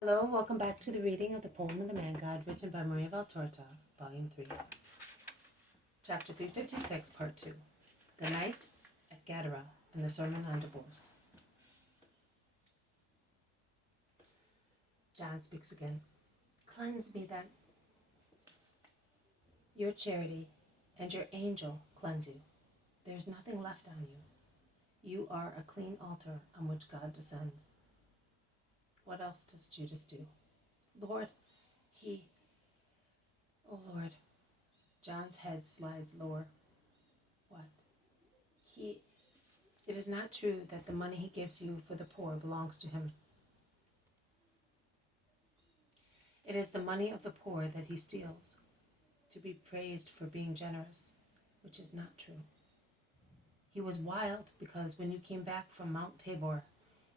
Hello, welcome back to the reading of the poem of the Man God, written by Maria Valtorta, Volume 3, Chapter 356, Part 2, The Night at Gadara and the Sermon on Divorce. John speaks again. Cleanse me then. Your charity and your angel cleanse you. There is nothing left on you. You are a clean altar on which God descends. What else does Judas do? Lord, oh Lord, John's head slides lower. What? It is not true that the money he gives you for the poor belongs to him. It is the money of the poor that he steals, to be praised for being generous, which is not true. He was wild because when you came back from Mount Tabor,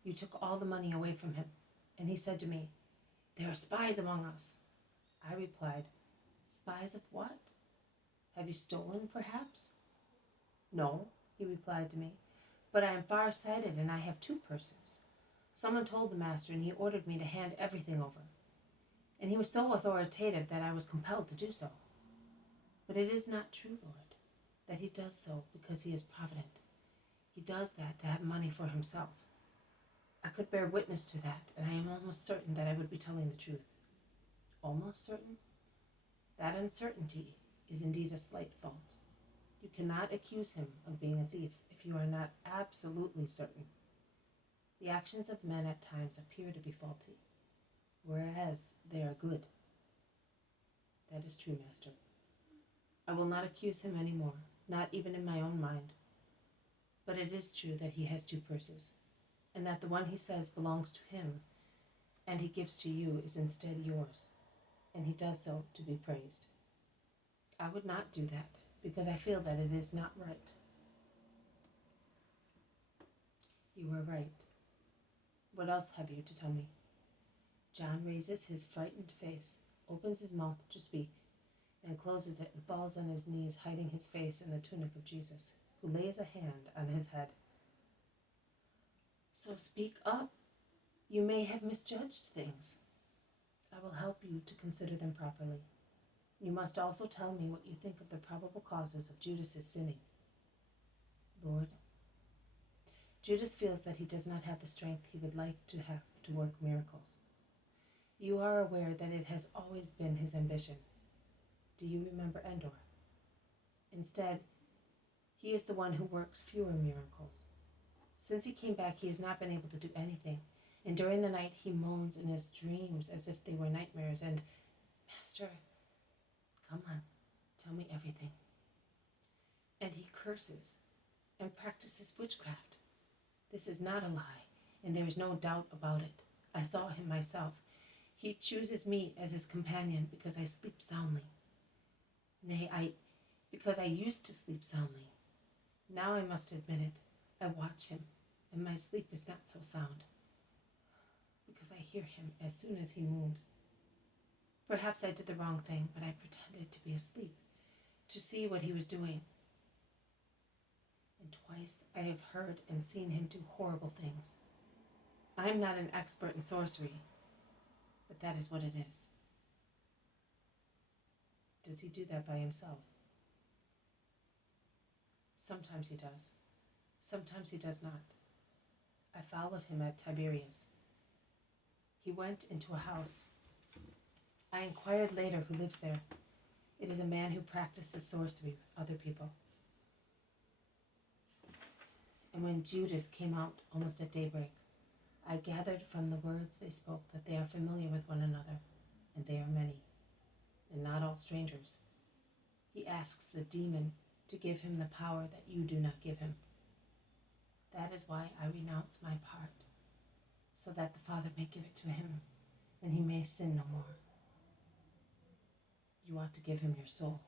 you took all the money away from him, and he said to me, "There are spies among us." I replied, "Spies of what? Have you stolen, perhaps?" "No," he replied to me, "but I am far-sighted and I have 2 purses. Someone told the master and he ordered me to hand everything over. And he was so authoritative that I was compelled to do so. But it is not true, Lord, that he does so because he is provident. He does that to have money for himself. I could bear witness to that, and I am almost certain that I would be telling the truth." Almost certain? That uncertainty is indeed a slight fault. You cannot accuse him of being a thief if you are not absolutely certain. The actions of men at times appear to be faulty, whereas they are good. That is true, Master. I will not accuse him any more, not even in my own mind. But it is true that he has 2 purses, and that the one he says belongs to him and he gives to you is instead yours, and he does so to be praised. I would not do that because I feel that it is not right. You are right. What else have you to tell me? John raises his frightened face, opens his mouth to speak, and closes it and falls on his knees, hiding his face in the tunic of Jesus, who lays a hand on his head. So speak up. You may have misjudged things. I will help you to consider them properly. You must also tell me what you think of the probable causes of Judas's sinning. Lord, Judas feels that he does not have the strength he would like to have to work miracles. You are aware that it has always been his ambition. Do you remember Endor? Instead, he is the one who works fewer miracles. Since he came back, he has not been able to do anything, and during the night he moans in his dreams as if they were nightmares, and, "Master, come on, tell me everything." And he curses and practices witchcraft. This is not a lie, and there is no doubt about it. I saw him myself. He chooses me as his companion because I sleep soundly. Nay, because I used to sleep soundly. Now I must admit it. I watch him, and my sleep is not so sound, because I hear him as soon as he moves. Perhaps I did the wrong thing, but I pretended to be asleep, to see what he was doing. And twice I have heard and seen him do horrible things. I am not an expert in sorcery, but that is what it is. Does he do that by himself? Sometimes he does. Sometimes he does not. I followed him at Tiberias. He went into a house. I inquired later who lives there. It is a man who practices sorcery with other people. And when Judas came out almost at daybreak, I gathered from the words they spoke that they are familiar with one another, and they are many, and not all strangers. He asks the demon to give him the power that you do not give him. That is why I renounce my part, so that the Father may give it to him, and he may sin no more. You ought to give him your soul,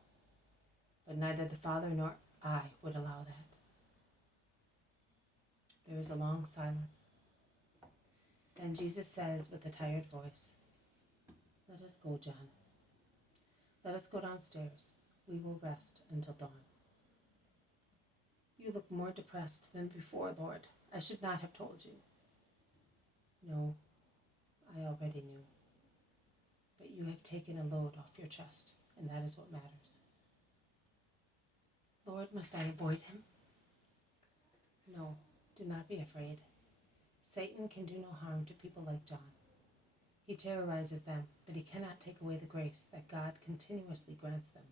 but neither the Father nor I would allow that. There is a long silence. Then Jesus says with a tired voice, "Let us go, John. Let us go downstairs. We will rest until dawn." You look more depressed than before, Lord. I should not have told you. No, I already knew. But you have taken a load off your chest, and that is what matters. Lord, must I avoid him? No, do not be afraid. Satan can do no harm to people like John. He terrorizes them, but he cannot take away the grace that God continuously grants them.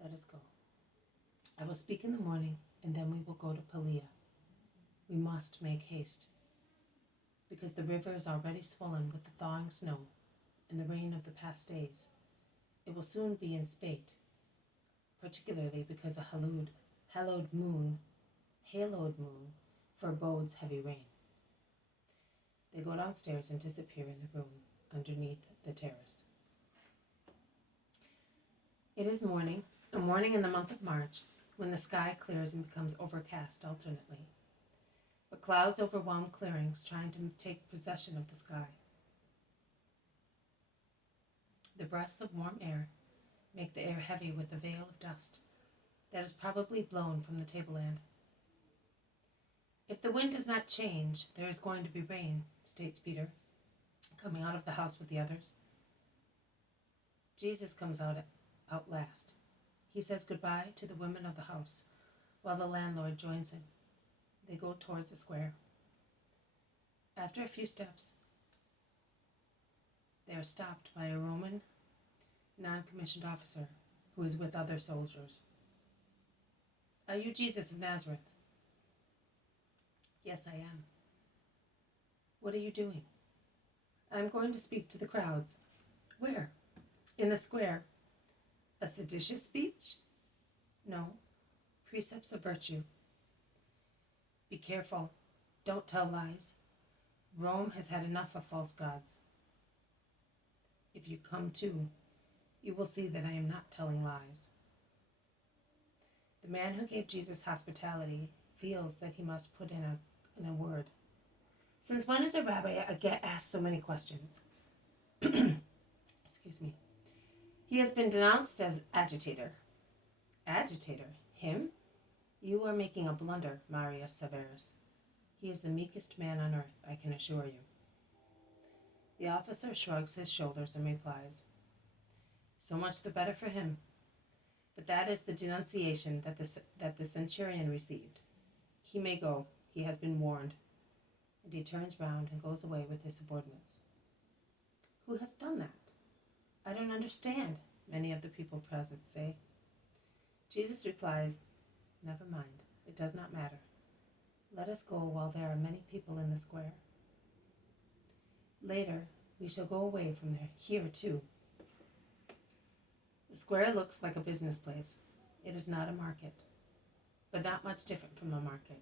Let us go. I will speak in the morning, and then we will go to Pelia. We must make haste, because the river is already swollen with the thawing snow and the rain of the past days. It will soon be in spate, particularly because a hallowed moon forebodes heavy rain. They go downstairs and disappear in the room underneath the terrace. It is morning, a morning in the month of March, when the sky clears and becomes overcast alternately. But clouds overwhelm clearings, trying to take possession of the sky. The breaths of warm air make the air heavy with a veil of dust that is probably blown from the tableland. If the wind does not change, there is going to be rain, states Peter, coming out of the house with the others. Jesus comes out last. He says goodbye to the women of the house, while the landlord joins him. They go towards the square. After a few steps, they are stopped by a Roman non-commissioned officer who is with other soldiers. Are you Jesus of Nazareth? Yes, I am. What are you doing? I'm going to speak to the crowds. Where? In the square. A seditious speech? No. Precepts of virtue. Be careful. Don't tell lies. Rome has had enough of false gods. If you come too, you will see that I am not telling lies. The man who gave Jesus hospitality feels that he must put in a word. Since when is a rabbi asked so many questions? Excuse me. He has been denounced as agitator. Agitator? Him? You are making a blunder, Marius Severus. He is the meekest man on earth, I can assure you. The officer shrugs his shoulders and replies, so much the better for him. But that is the denunciation that the centurion received. He may go, he has been warned. And he turns round and goes away with his subordinates. Who has done that? I don't understand, many of the people present say. Jesus replies, never mind, it does not matter. Let us go while there are many people in the square. Later, we shall go away from here too. The square looks like a business place. It is not a market, but not much different from a market,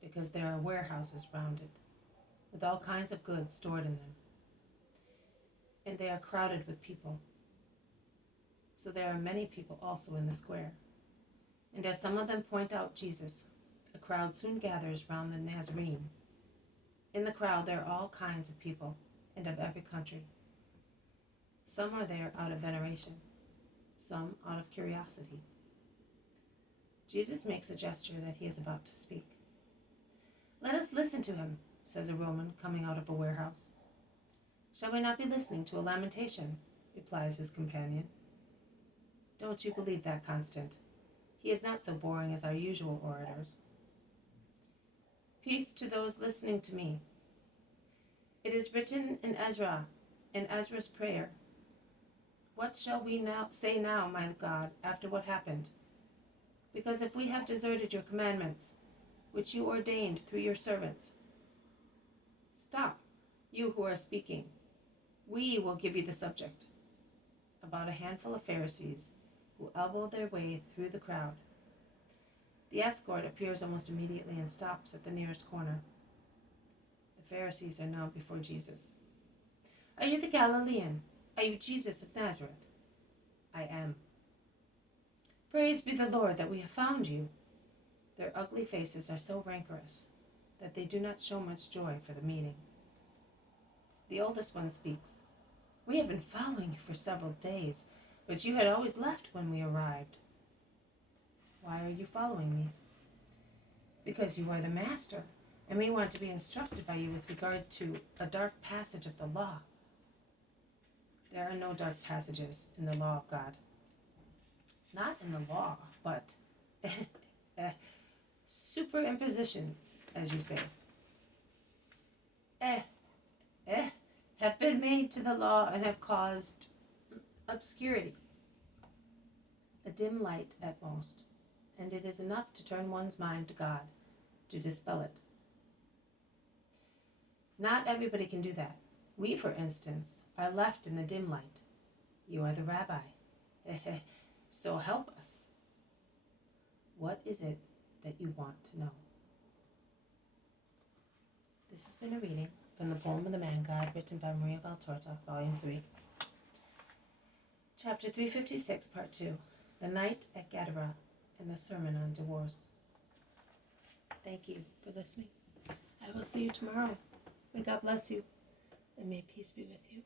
because there are warehouses round it, with all kinds of goods stored in them. And they are crowded with people. So there are many people also in the square. And as some of them point out Jesus, a crowd soon gathers round the Nazarene. In the crowd there are all kinds of people, and of every country. Some are there out of veneration, some out of curiosity. Jesus makes a gesture that he is about to speak. Let us listen to him, says a Roman coming out of a warehouse. Shall we not be listening to a lamentation? Replies his companion. Don't you believe that, Constant. He is not so boring as our usual orators. Peace to those listening to me. It is written in Ezra's prayer. What shall we say now, my God, after what happened? Because if we have deserted your commandments, which you ordained through your servants. Stop, you who are speaking. We will give you the subject. About a handful of Pharisees who elbow their way through the crowd. The escort appears almost immediately and stops at the nearest corner. The Pharisees are now before Jesus. Are you the Galilean? Are you Jesus of Nazareth? I am. Praise be the Lord that we have found you. Their ugly faces are so rancorous that they do not show much joy for the meeting. The oldest one speaks. We have been following you for several days, but you had always left when we arrived. Why are you following me? Because you are the master, and we want to be instructed by you with regard to a dark passage of the law. There are no dark passages in the law of God. Not in the law, but superimpositions, as you say, have been made to the law and have caused obscurity, a dim light at most, and it is enough to turn one's mind to God, to dispel it. Not everybody can do that. We, for instance, are left in the dim light. You are the rabbi. So help us. What is it that you want to know? This has been a reading from the poem of the Man God, written by Maria Valtorta, Volume 3. Chapter 356, Part 2. The Night at Gadara and the Sermon on Divorce. Thank you for listening. I will see you tomorrow. May God bless you, and may peace be with you.